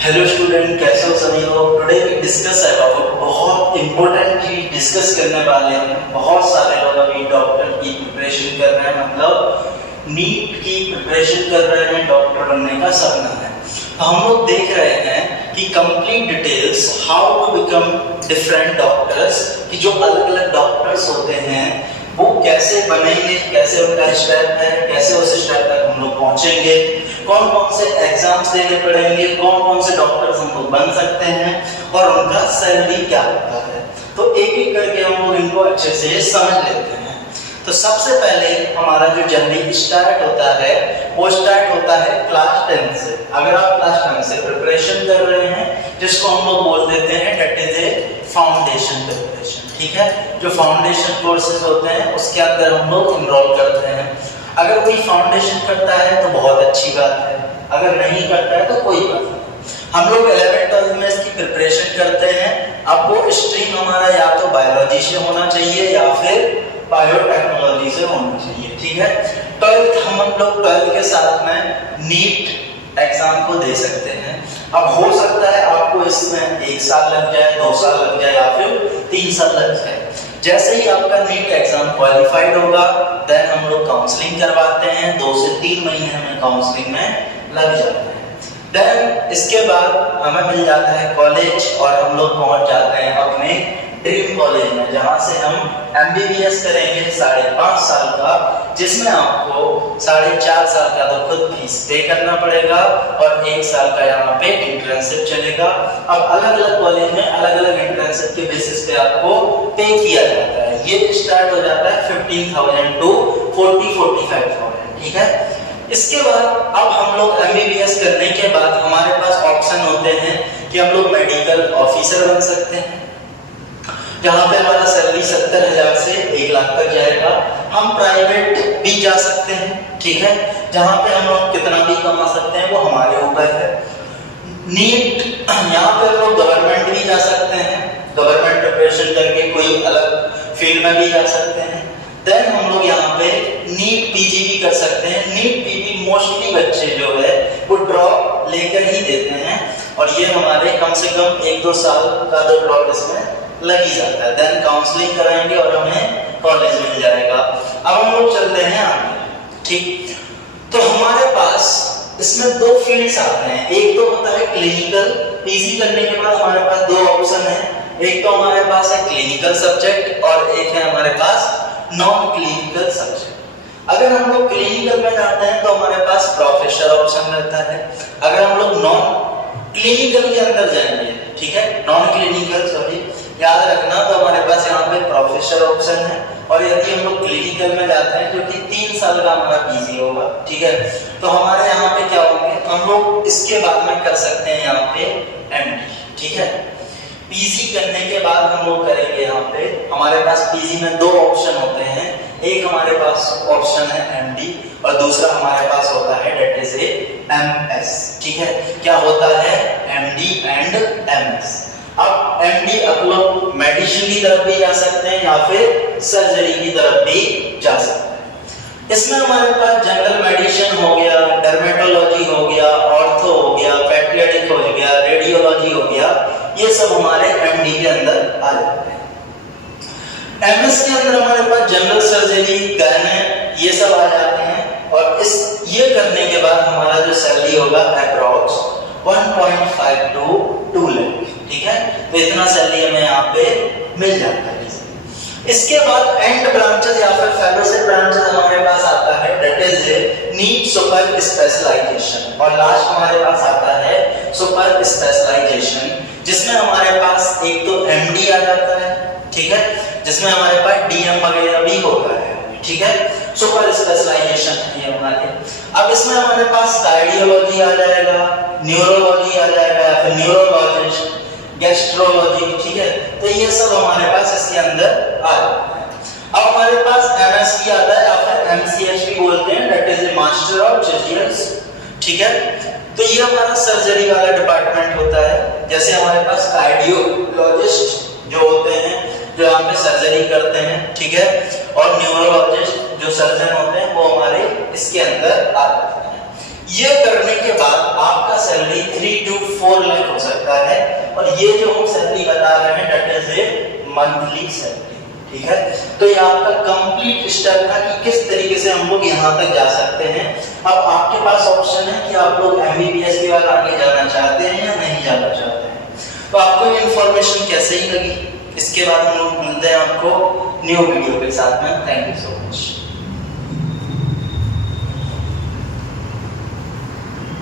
Hello student, कैसे हो सभी लोग। टुडे वी डिस्कस अबाउट बहुत इंपॉर्टेंट चीज डिस्कस करने वाले हैं। बहुत सारे लोग अभी डॉक्टर की प्रिपरेशन कर रहे हैं, मतलब नीट की प्रिपरेशन कर रहे हैं, डॉक्टर बनने का सपना है। तो हम लोग देख रहे हैं कि complete details how to become different doctors, कि जो अलग अलग डॉक्टर्स होते हैं वो कैसे बनेंगे, कैसे उनका स्टेप है, कैसे उस स्टेप तक हम लोग पहुंचेंगे, कौन कौन से एग्जाम्स देने पड़ेंगे, कौन कौन से डॉक्टर्स हम लोग बन सकते हैं और उनका सैलरी क्या होता है। तो एक एक करके हम लोग इनको अच्छे से समझ लेते हैं। तो सबसे पहले हमारा जो जर्नी स्टार्ट होता है वो स्टार्ट होता है क्लास 10 से। अगर आप क्लास 10 से प्रिपरेशन कर रहे हैं, जिसको हम लोग बोल देते हैं that is a foundation preparation, ठीक है। जो फाउंडेशन कोर्सेज होते हैं उसके अंदर हम लोग इनरोल करते हैं। अगर कोई फाउंडेशन करता है तो बहुत अच्छी बात है, अगर नहीं करता है तो कोई बात नहीं। हम लोग 11th-12th में इसकी प्रिपरेशन करते हैं। अब वो स्ट्रीम हमारा या तो बायोलॉजी से होना चाहिए या फिर बायोटेक्नोलॉजी से होना चाहिए, ठीक है। 12th हम लोग 12th के साथ में नीट एग्जाम को दे सकते हैं। अब हो सकता है आपको इसमें 1 साल लग जाए, 2 साल लग जाए या फिर 3 साल लग जाए। जैसे ही आपका नीट एग्जाम क्वालिफाइड होगा देन हम लोग काउंसलिंग करवाते हैं। 2 से 3 महीने हमें काउंसलिंग में लग जाते हैं। देन इसके बाद हमें मिल जाता है कॉलेज और हम लोग पहुंच जाते हैं अपने ड्रीम कॉलेज में, जहां से हम MBBS करेंगे 5.5 साल का, जिसमें आपको 4.5 साल का तो खुद फीस पे करना पड़ेगा और 1 साल का यहाँ पे इंटर्नशिप चलेगा। अब अलग अलग कॉलेज में अलग अलग इंटर्नशिप के बेसिस पे आपको पे किया जाता है। ये स्टार्ट हो जाता है 15,000 टू 45,000, ठीक है। इसके बाद अब हम लोग MBBS करने के बाद हमारे पास ऑप्शन होते हैं कि हम लोग मेडिकल ऑफिसर बन सकते हैं, जहां पे हमारा सैलरी 70,000 से 1 लाख तक जाएगा। हम प्राइवेट भी जा सकते हैं, ठीक है, जहां पे हम लोग कितना भी कमा सकते हैं वो हमारे ऊपर है। नीट यहाँ पे हम लोग गवर्नमेंट भी जा सकते हैं, गवर्नमेंट प्रिपरेशन करके कोई अलग फील्ड में भी जा सकते हैं। देन हम लोग यहाँ पे नीट PG भी कर सकते हैं। नीट PG मोस्टली बच्चे जो है वो ड्रॉप लेकर ही देते हैं और ये हमारे कम से कम 1-2 साल का तो ड्रॉप इसमें लग ही जाता है। देन काउंसलिंग कराएंगे और हमें कॉलेज मिल जाएगा। अब हम लोग चलते हैं आगे, ठीक। तो हमारे पास इसमें 2 फील्ड्स आते हैं। एक तो होता है क्लिनिकल। PG करने के बाद हमारे पास 2 ऑप्शन है। एक तो हमारे पास है क्लिनिकल सब्जेक्ट और एक है हमारे पास नॉन क्लिनिकल सब्जेक्ट। अगर हम लोग क्लिनिकल में जाते हैं तो हमारे पास प्रोफेसर ऑप्शन रहता है। अगर हम लोग नॉन क्लिनिकल के अंदर जाएंगे, ठीक है, नॉन क्लिनिकल सॉरी याद रखना, तो हमारे पास यहाँ पे प्रोफेसर ऑप्शन है। और यदि हम लोग क्लिनिकल में जाते हैं जो कि 3 साल का हमारा PG होगा, ठीक है, तो हमारे यहाँ पे क्या होंगे, हम लोग इसके बाद में कर सकते हैं यहाँ पे MD, ठीक है। PG करने के बाद हम लोग करेंगे यहाँ पे, हमारे पास PG में 2 ऑप्शन होते हैं। एक हमारे पास ऑप्शन है MD और दूसरा हमारे पास होता है दैट इज ए MS, ठीक है। क्या होता है MD एंड MS। अब MD आप लोग मेडिसिन की तरफ भी जा सकते हैं या फिर सर्जरी की तरफ भी जा सकते हैं। इसमें हमारे पास जनरल मेडिसिन हो गया, डर्मेटोलॉजी हो गया, ऑर्थो हो गया, पेडियाट्रिक हो गया, रेडियोलॉजी हो गया, ये सब हमारे MD के अंदर आ जाते हैं। MS के अंदर हमारे पास जनरल सर्जरी, गायने, ये सब आ जाते हैं। और ये करने के बाद हमारा जो सैलरी होगा अप्रॉक्स 1.5 to 2 लाख, ठीक है। तो इतना सैलरी हमें यहाँ पे मिल जाता है। इसके बाद एंड ब्रांचेस या फिर फेलोशिप ब्रांचेस हमारे पास आता है that is NEET super specialisation. और लास्ट हमारे पास आता है सुपर स्पेशलाइजेशन, जिसमें हमारे पास एक तो MD आ जाता है, ठीक है, जिसमें हमारे पास DM वगैरह भी होता है, ठीक है। सुपर स्पेशलाइजेशन है हमारे। अब इसमें हमारे पास कार्डियोलॉजी आ जाएगा, न्यूरोलॉजी आ जाएगा या फिर न्यूरोलॉजिस्ट, गैस्ट्रोलॉजी, ठीक है। तो ये सब हमारे पास इसके अंदर आ जाता है। अब हमारे पास MSc आता है या फिर MCH भी बोलते हैं that is a master of surgeries, ठीक है। तो ये हमारा सर्जरी वाला डिपार्टमेंट होता है। जैसे हमारे पास कार्डियोलॉजिस्ट जो होते हैं जो यहाँ पे सर्जरी करते हैं, ठीक है, और न्यूरोलॉजिस्ट जो सर्जन होते हैं वो हमारे इसके अंदर आ जाते हैं। ये करने के बाद आपका सैलरी 3 to 4 लाख हो सकता है, और ये जो हम सैलरी बता रहे हैं that is a monthly salary. ठीक है, तो ये आपका कंप्लीट स्टेप था कि किस तरीके से हम लोग यहाँ तक जा सकते हैं। अब आपके पास ऑप्शन है कि आप लोग एमबीबीएस के बाद आगे जाना चाहते हैं या नहीं जाना चाहते हैं। तो आपको ये इन्फॉर्मेशन कैसे ही लगी, इसके बाद हम लोग मिलते हैं आपको न्यू वीडियो के साथ में। Thank you so much.